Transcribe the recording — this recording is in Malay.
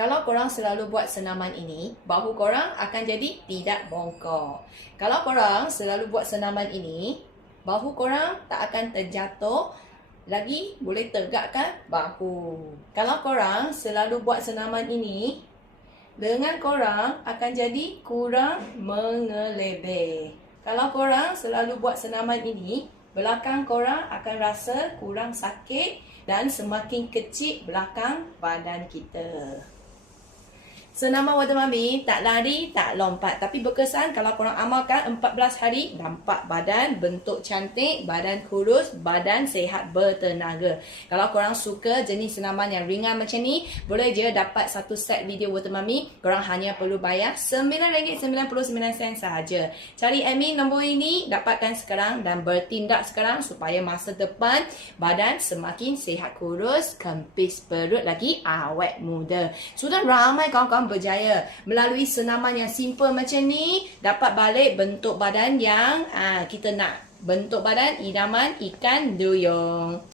Kalau korang selalu buat senaman ini, bahu korang akan jadi tidak bongkok. Kalau korang selalu buat senaman ini, bahu korang tak akan terjatuh, lagi boleh tegakkan bahu. Kalau korang selalu buat senaman ini, lengan korang akan jadi kurang mengelebih. Kalau korang selalu buat senaman ini, belakang korang akan rasa kurang sakit dan semakin kecil belakang badan kita. Senaman Water Mami tak lari, tak lompat, tapi berkesan kalau korang amalkan 14 hari, nampak badan bentuk cantik, badan kurus, badan sihat bertenaga. Kalau korang suka jenis senaman yang ringan macam ni, boleh je dapat satu set video Water Mami. Korang hanya perlu bayar RM9.99 sahaja. Cari admin nombor ini, dapatkan sekarang dan bertindak sekarang supaya masa depan badan semakin sihat kurus, kempis perut lagi awet muda. Sudah ramai kawan-kawan berjaya melalui senaman yang simple macam ni, dapat balik bentuk badan yang kita nak. Bentuk badan idaman ikan duyung.